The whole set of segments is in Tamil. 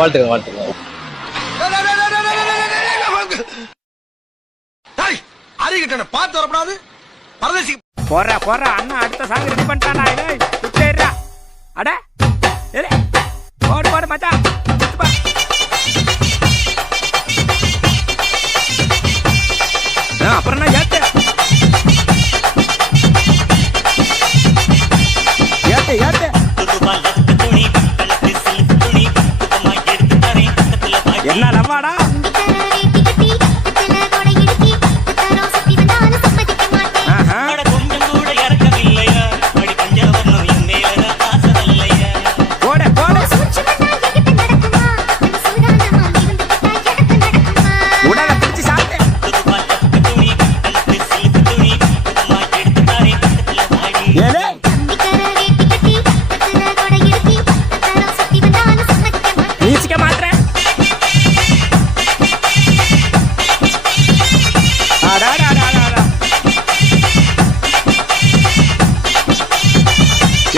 வாழ்த்துக்கள் வாழ்த்துக்கள். அறிகிட்ட பார்த்து வரப்படாது. பரதேசி போடுறா அண்ணா அடுத்த சாங் ரெடி பண்ணிட்டானா? குட்டேறா அட ஏலே போடு மச்சான். அப்புறம் என்ன ஏத்து என்ன லவ்வாடா?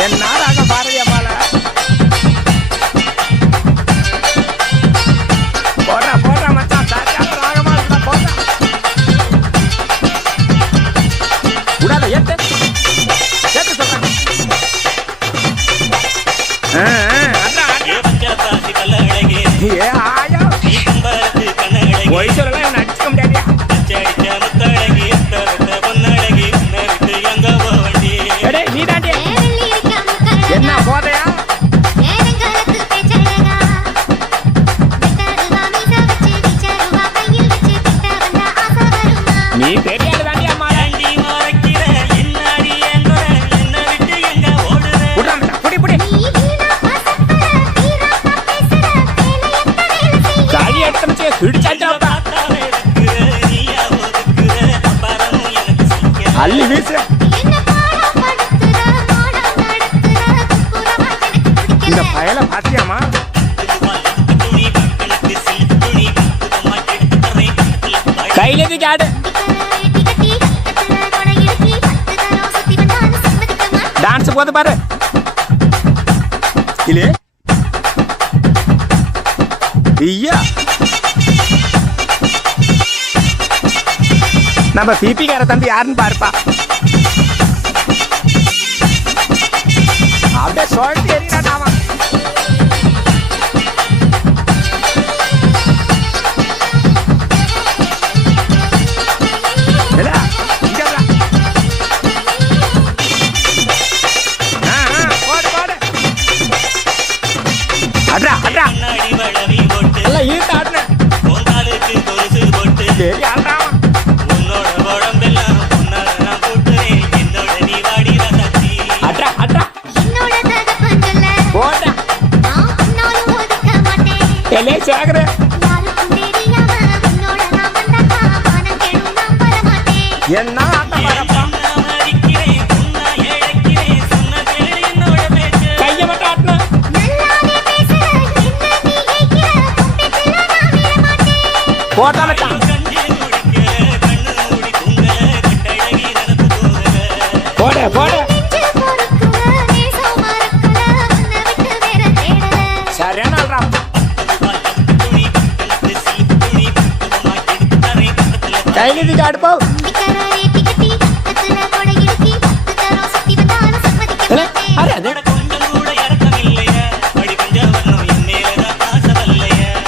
என்னாராக பாரதிய பால போடுறா மச்சான். சரியான ராகமா இருந்தா போடுறா. விடாத ஏத்து சொல்றேன். ஏ ஆயா வயசுல இவன் அடிச்சுக்க முடியாதியா? நீ தாண்டி என்ன போதையா? நீ தெரியாது தாண்டி அம்மா. புடி காலி எடுத்து கிடிச்சாச்சா அள்ளி வீசு. இந்த பயல பாத்தியாமா? கையில தூக்கி ஆடு. டான்ஸ் போது பாரு. இல்லே ஐயா நம்ம பிபிகார தம்பி யாருன்னு பாருப்பா. அப்படியே சொல்லிட்டு எறிடாட்டாமா. என்ன ஆட்டம் வரப்பா. கைய மட்டும் ஆட்டணும். போட்டா மச்சான். போடு சரியான ஆள்றா. கையில அடுப்போ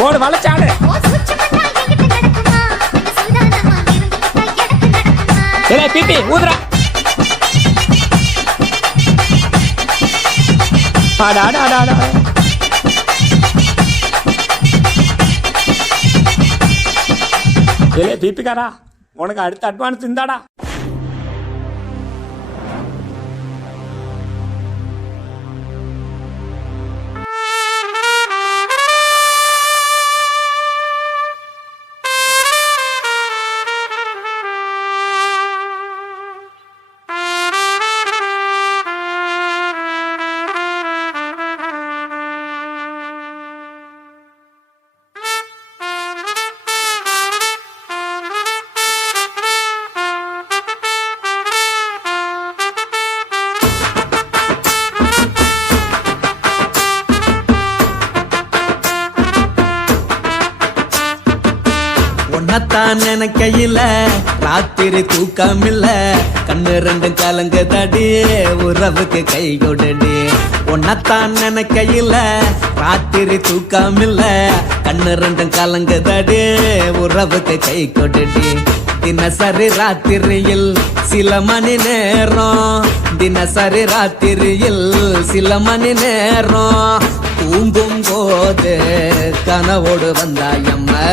போடு வளைச்சாடு. பிபி ஊதுறா. பிபிக்காரா உனக்கு அடுத்த அட்வான்ஸ் இருந்தாடா. உன்னத்தான் நினைக்கையில ராத்திரி தூக்கமில்ல கண்ணு ரெண்டும் கலங்கு தடி உறவுக்கு கை கொடுடி உன்னத்தான் நினைக்கையில ராத்திரி தூக்கமில்ல கண்ணு ரெண்டும் கலங்கு தடி உறவுக்கு கை கொடுடி தினசரி ராத்திரியில் சில மணி நேரம் தினசரி ராத்திரியில் சில மணி நேரம் தூங்கும் போது கனவோடு வந்தாயம்மா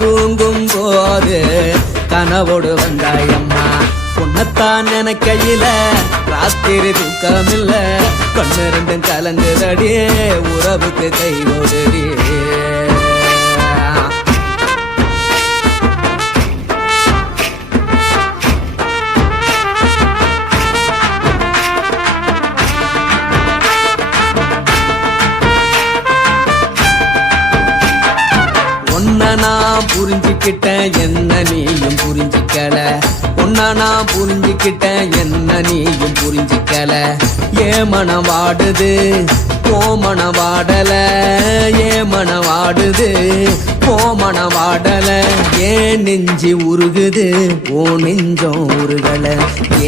தூங்கும் போது கனவோடு வந்தாயம்மா உன்னத்தான் நினைக்கையில ராத்திரி தூக்கமில்ல கண்ணு ரெண்டும் கலங்குதடி உறவுக்கு கை ஓடுடி நான் புரிஞ்சுக்கிட்டேன் என்ன நீயும் புரிஞ்சிக்கல உன்ன நான் புரிஞ்சுக்கிட்டேன் என்ன நீயும் புரிஞ்சிக்கல ஏ மனம் வாடுது ஓ மனம் வாடல ஏ மனம் வாடுது ஓ மனம் வாடல ஏன் நெஞ்சு உருகுது ஓ நெஞ்சம் உருகல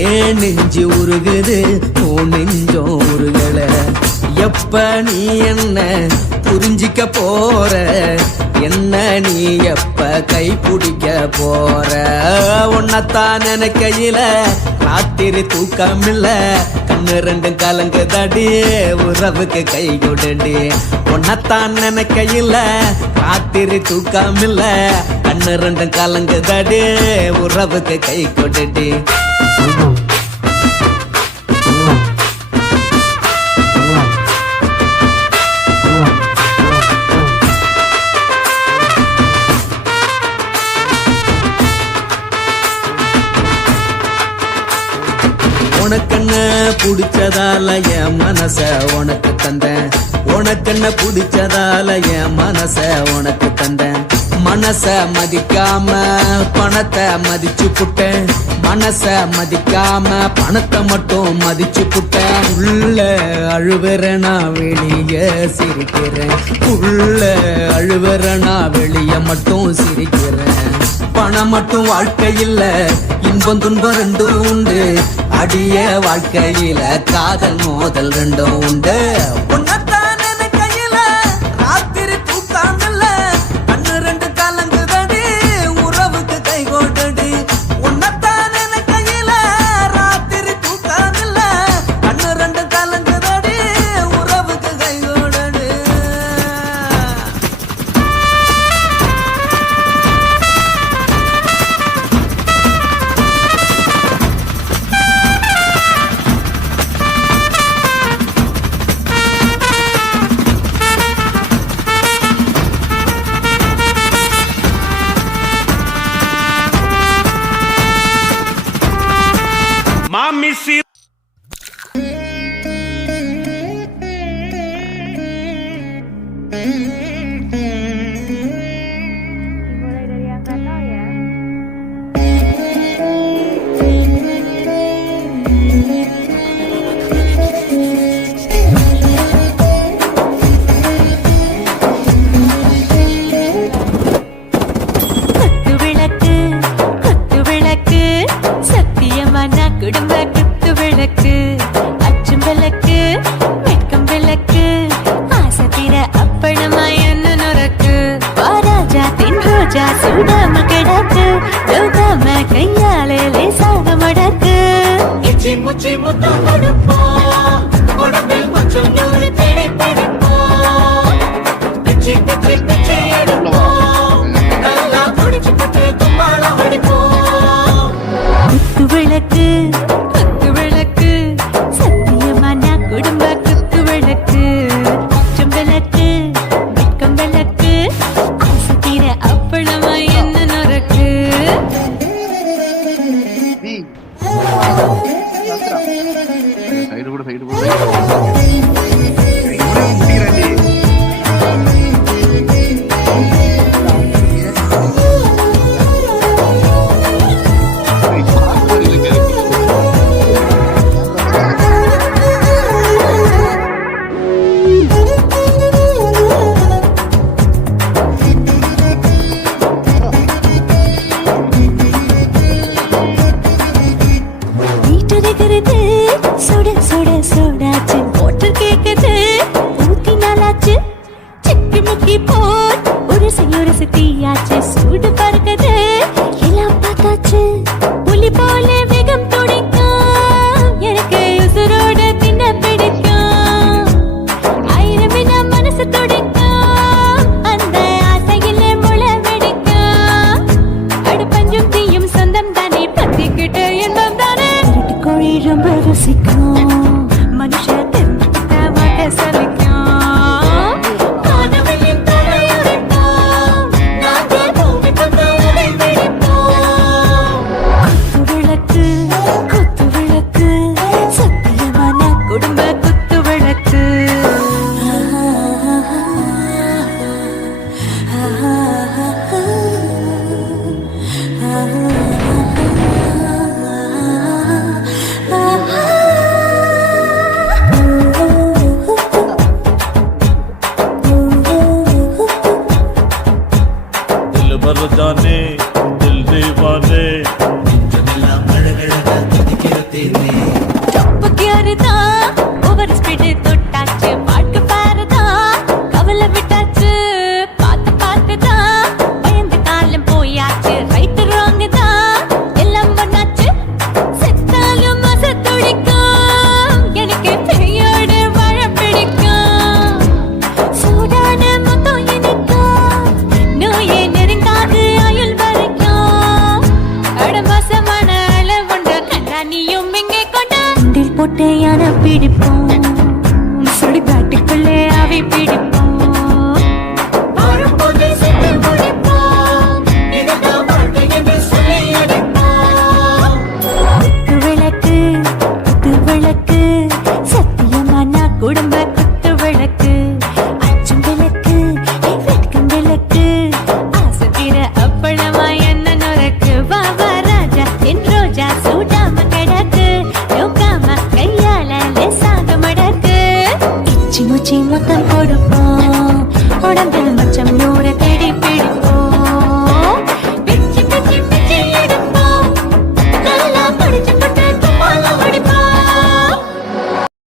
ஏன் நெஞ்சு உருகுது ஓ நெஞ்சம் உருகல எப்ப நீ என்ன புரிஞ்சிக்க போற என்ன நீ எப்ப கை பிடிக்க போற உன்னத்தான் நினைக்கையில ராத்திரி தூக்கமில்ல கண்ணு ரெண்டும் கலங்கு தடி உறவுக்கு கை கொடுடி உன்னத்தான் நினைக்கையில ராத்திரி தூக்கமில்ல கண்ணு ரெண்டும் கலங்கு தடி உறவுக்கு கை கொடுடி உனக்கென்ன பிடிச்சதால என் மனச உனக்கு தந்தேன் உனக்கென்ன பிடிச்சதால என் மனச உனக்கு தந்தேன் மனச மதிக்காம பணத்தை மதிச்சு புட்டேன் மனச மதிக்காம பணத்தை மட்டும் மதிச்சு புட்டேன் உள்ள அழுவுறனா வெளிய சிரிக்கிறேன் உள்ள அழுவுறனா வெளிய மட்டும் சிரிக்கிறேன் பணம் மட்டும் வாழ்க்கையில் இன்பம் துன்பம் ரெண்டும் உண்டு அடிய வாழ்க்கையில காதல் மோதல் ரெண்டும் உண்டு உன்னத்தான் நினைக்கையில ராத்திரி தூக்காமல்ல கண்ணு ரெண்டு கலங்குதடி உறவுக்கு கை கோட்டடி உன்னத்தான் நினைக்கையில ராத்திரி தூக்காமல்ல கண்ணு ரெண்டு கலங்குதடி உறவுக்கு கை கோட்டடி Mommy, see. குடும்ப குத்து விளக்கு அச்சும் விளக்கு வெட்கம் விளக்கு ஆசை தீர அப்பளமா என்ன நொறக்கு வாராஜா தின் ரோஜா சுடாம கிடக்கு லோகாம கையாலே லேசாக மடக்கு இச்சி முச்சி முத்தம் கொடுப்போம் உடம்பில் கொஞ்சம் நூறு தேடி பிடிப்போம் பிச்சி பிச்சி பிச்சி எடுப்போம் நல்லா குடிச்சு பட்டு கும்பாலம் அடிப்போம் குத்து விளக்கு குத்து விளக்கு சத்தியமான குடும்ப குத்து விளக்கு அச்சம் விளக்கு வெட்கம் விளக்கு ஆசை தீர அப்பளமா என்ன நொறக்கு B. அமுக்கி போர் ஒரு தீயாச்சு சூடு பறக்குது எல்லாம் பார்த்தாச்சு புலி போல வேகம் துடிக்கும் எனக்கு உசுரோட தின்ன பிடிக்கும் ஆயிரம் மனசு துடிக்கும் அந்த ஆசையில முளை வெடிக்கும் அடுப்பஞ்சும் தீயும் சொந்தம் தானே பத்திக்கிட்டு இன்பம் தானே கோழி ரொம்ப ருசிக்கும் மனுஷ தெரிஞ்சுக்கிட்ட வாட்ட சலிக்கும் भर जाने दिल दीवाने ஓவர் ஸ்பீடு தொட்டாச்சு பாட்டு பாருதான் கவலை விட்டாச்சு பார்த்து பார்த்துதான் பயந்து காலம் போயாச்சு ரைட்டு ராங்கு தான் எல்லாம் பண்ணாச்சு செத்தாலும் மச துடிக்கும் எனக்கு பெரியோடு வாழ பிடிக்கும் சூடான மொத்தம் எனக்கும் நோயே நெருங்காது ஆயுள் வரைக்கும் அடமாசமான அளவுண்ட கண்டா நீயும் இங்கே கொண்டா போட்டு யானை பிடிப்போம் சுடுகாட்டுக்குள்ளே அவை பிடிப்போம் விளக்கு குத்து விளக்கு சத்தியமான குடும்ப குத்து விளக்கு அச்சும் விளக்கு வெட்கும் விளக்கு ஆசை தீர அப்பளமா என்ன நுறக்கு வா வா ராஜா என் ரோஜா சூடாம கிடக்கு யோகாம கையால லேசாக மடக்கு இச்சி முச்சி மொத்தம் கொடுப்போம் உடம்பில் மச்சம்